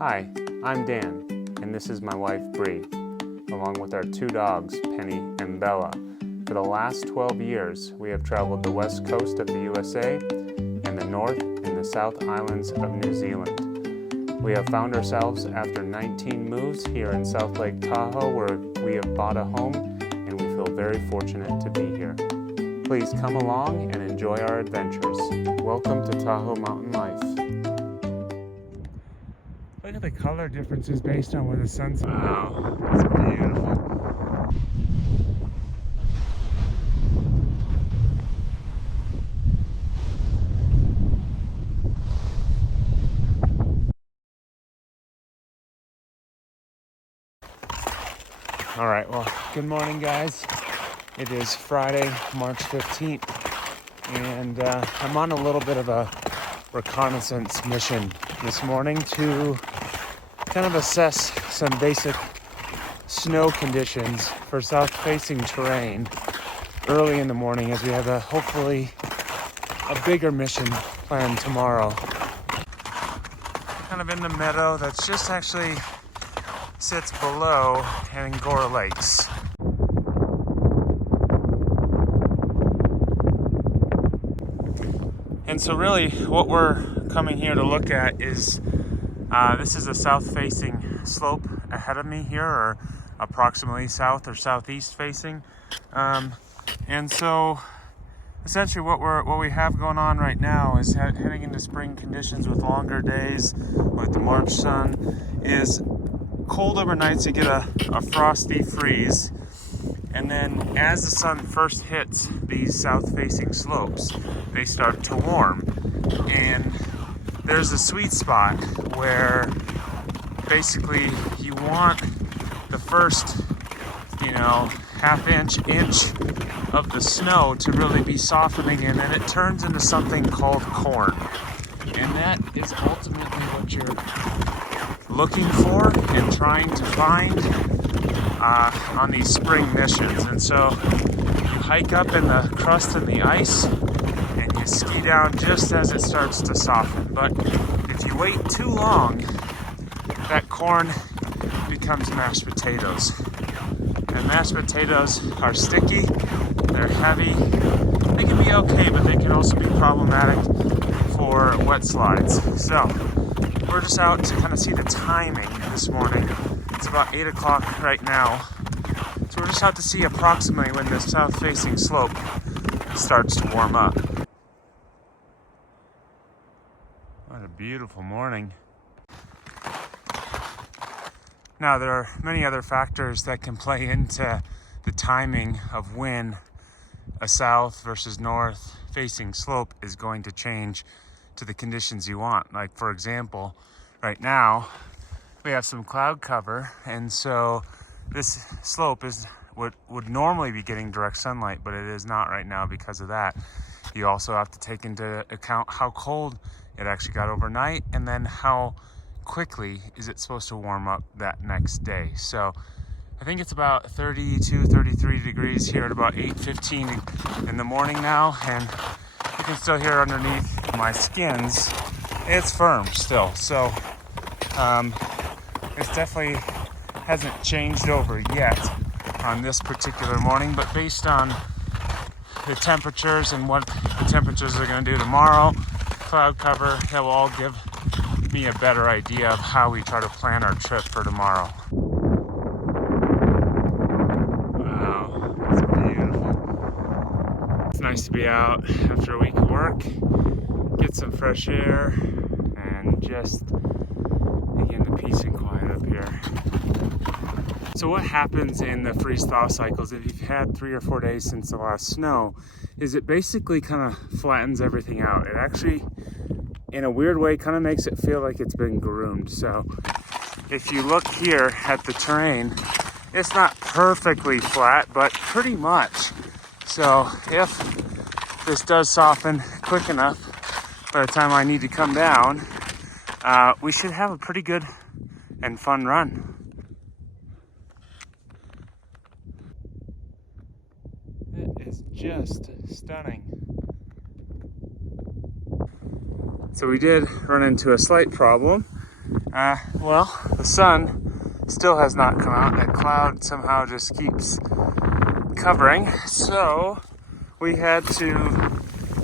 Hi, I'm Dan, and this is my wife Bree, along with our two dogs, Penny and Bella. For the last 12 years, we have traveled the west coast of the USA and the north and the south islands of New Zealand. We have found ourselves after 19 moves here in South Lake Tahoe, where we have bought a home, and we feel very fortunate to be here. Please come along and enjoy our adventures. Welcome to Tahoe Mountain Life. Look at the color differences based on where the sun's. Wow, it's beautiful. All right, well, good morning, guys. It is Friday, March 15th, and I'm on a little bit of a reconnaissance mission this morning to kind of assess some basic snow conditions for south-facing terrain early in the morning, as we have hopefully a bigger mission planned tomorrow. Kind of in the meadow that's just actually sits below Angora Lakes. And so really what we're coming here to look at is this is a south-facing slope ahead of me here, or approximately south or southeast facing. And so essentially what we have going on right now is heading into spring conditions with longer days, with the March sun, is cold overnights. You get a frosty freeze, and then as the sun first hits these south-facing slopes, they start to warm, and there's a sweet spot where basically you want the first, half inch of the snow to really be softening, and then it turns into something called corn, and that is ultimately what you're looking for and trying to find on these spring missions. And so you hike up in the crust and the ice, and you ski down just as it starts to soften. But if you wait too long, that corn becomes mashed potatoes. And mashed potatoes are sticky, they're heavy, they can be okay, but they can also be problematic for wet slides. So we're just out to kind of see the timing this morning. It's about 8 o'clock right now. So we're just out to see approximately when the south-facing slope starts to warm up. What a beautiful morning. Now, there are many other factors that can play into the timing of when a south versus north facing slope is going to change to the conditions you want. Like, for example, right now we have some cloud cover, and so this slope is what would normally be getting direct sunlight, but it is not right now because of that. You also have to take into account how cold it actually got overnight, and then how quickly is it supposed to warm up that next day. So I think it's about 32, 33 degrees here at about 8:15 in the morning now, and you can still hear underneath my skins, it's firm still. So it definitely hasn't changed over yet on this particular morning, but based on the temperatures and what the temperatures are going to do tomorrow, cloud cover, that will all give me a better idea of how we try to plan our trip for tomorrow. Wow, it's beautiful. It's nice to be out after a week of work, get some fresh air, and just begin the peace and quiet up here. So what happens in the freeze-thaw cycles, if you've had 3 or 4 days since the last snow, is it basically kind of flattens everything out. It actually, in a weird way, kind of makes it feel like it's been groomed. So if you look here at the terrain, it's not perfectly flat, but pretty much. So if this does soften quick enough by the time I need to come down, we should have a pretty good and fun run. It is just stunning. So we did run into a slight problem. Well, the sun still has not come out. That cloud somehow just keeps covering. So we had to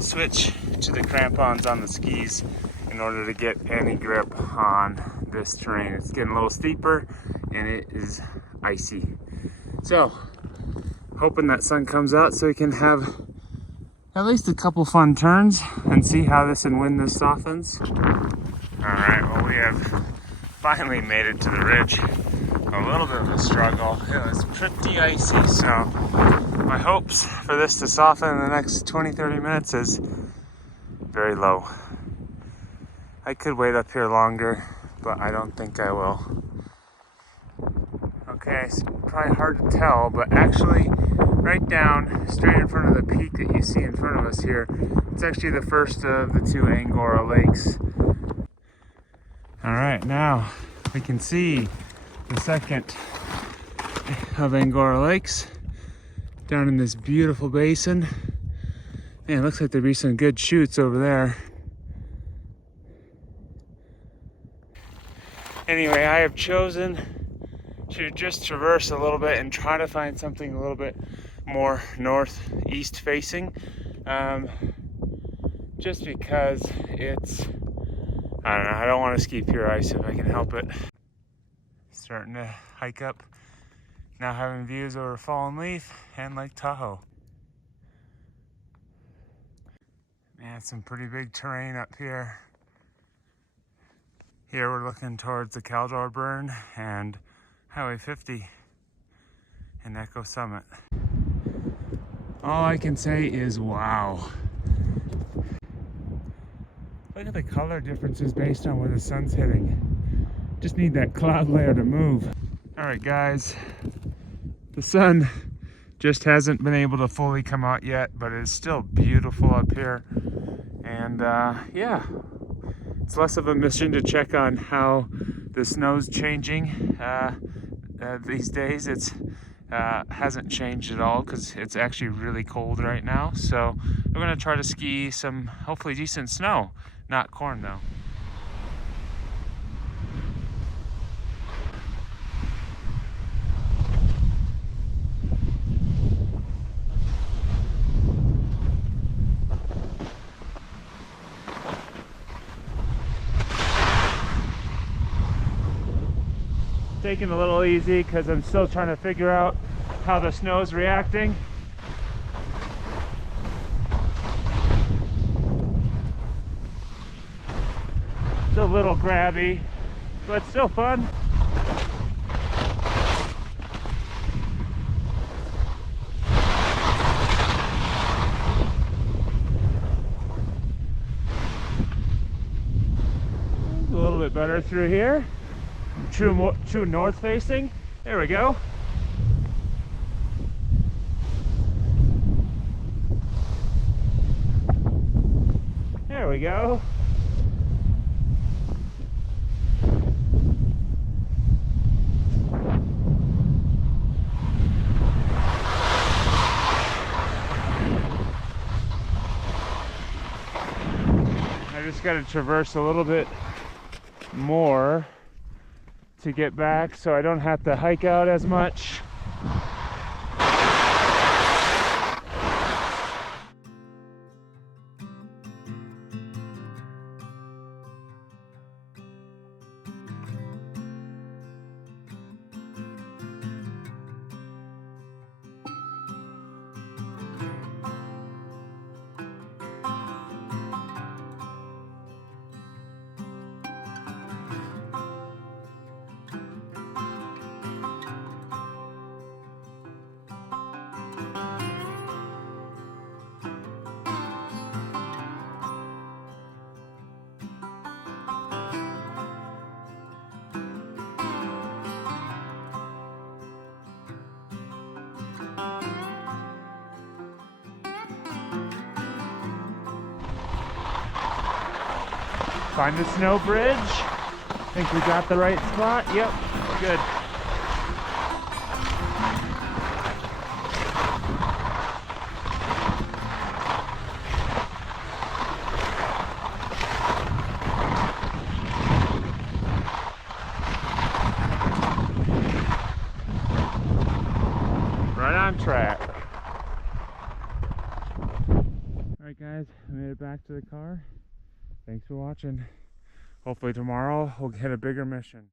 switch to the crampons on the skis in order to get any grip on this terrain. It's getting a little steeper and it is icy. So, hoping that sun comes out so we can have at least a couple fun turns and see how this and when this softens. Alright, well we have finally made it to the ridge. A little bit of a struggle. It was pretty icy, so my hopes for this to soften in the next 20-30 minutes is very low. I could wait up here longer, but I don't think I will. Okay, it's probably hard to tell, but actually right down straight in front of the peak that you see in front of us here, it's actually the first of the two Angora Lakes. All right, now we can see the second of Angora Lakes down in this beautiful basin. Man, it looks like there'd be some good shoots over there. Anyway, I have chosen to just traverse a little bit and try to find something a little bit more northeast facing, just because it's, I don't know, I don't want to ski pure ice if I can help it. Starting to hike up, now having views over Fallen Leaf and Lake Tahoe. Man, some pretty big terrain up here. Here we're looking towards the Caldor Burn and Highway 50 and Echo Summit. All I can say is wow. Look at the color differences based on where the sun's hitting. Just need that cloud layer to move. All right, guys. The sun just hasn't been able to fully come out yet, but it's still beautiful up here. And yeah, it's less of a mission to check on how the snow's changing these days. It's hasn't changed at all because it's actually really cold right now. So we're gonna try to ski some hopefully decent snow, not corn though. Taking a little easy because I'm still trying to figure out how the snow's reacting. It's a little grabby, but still fun. A little bit better through here. True north facing. There we go. There we go. I just got to traverse a little bit more to get back so I don't have to hike out as much. Find the snow bridge. Think we got the right spot? Yep, good. contract. Alright guys, I made it back to the car. Thanks for watching. Hopefully tomorrow we'll hit a bigger mission.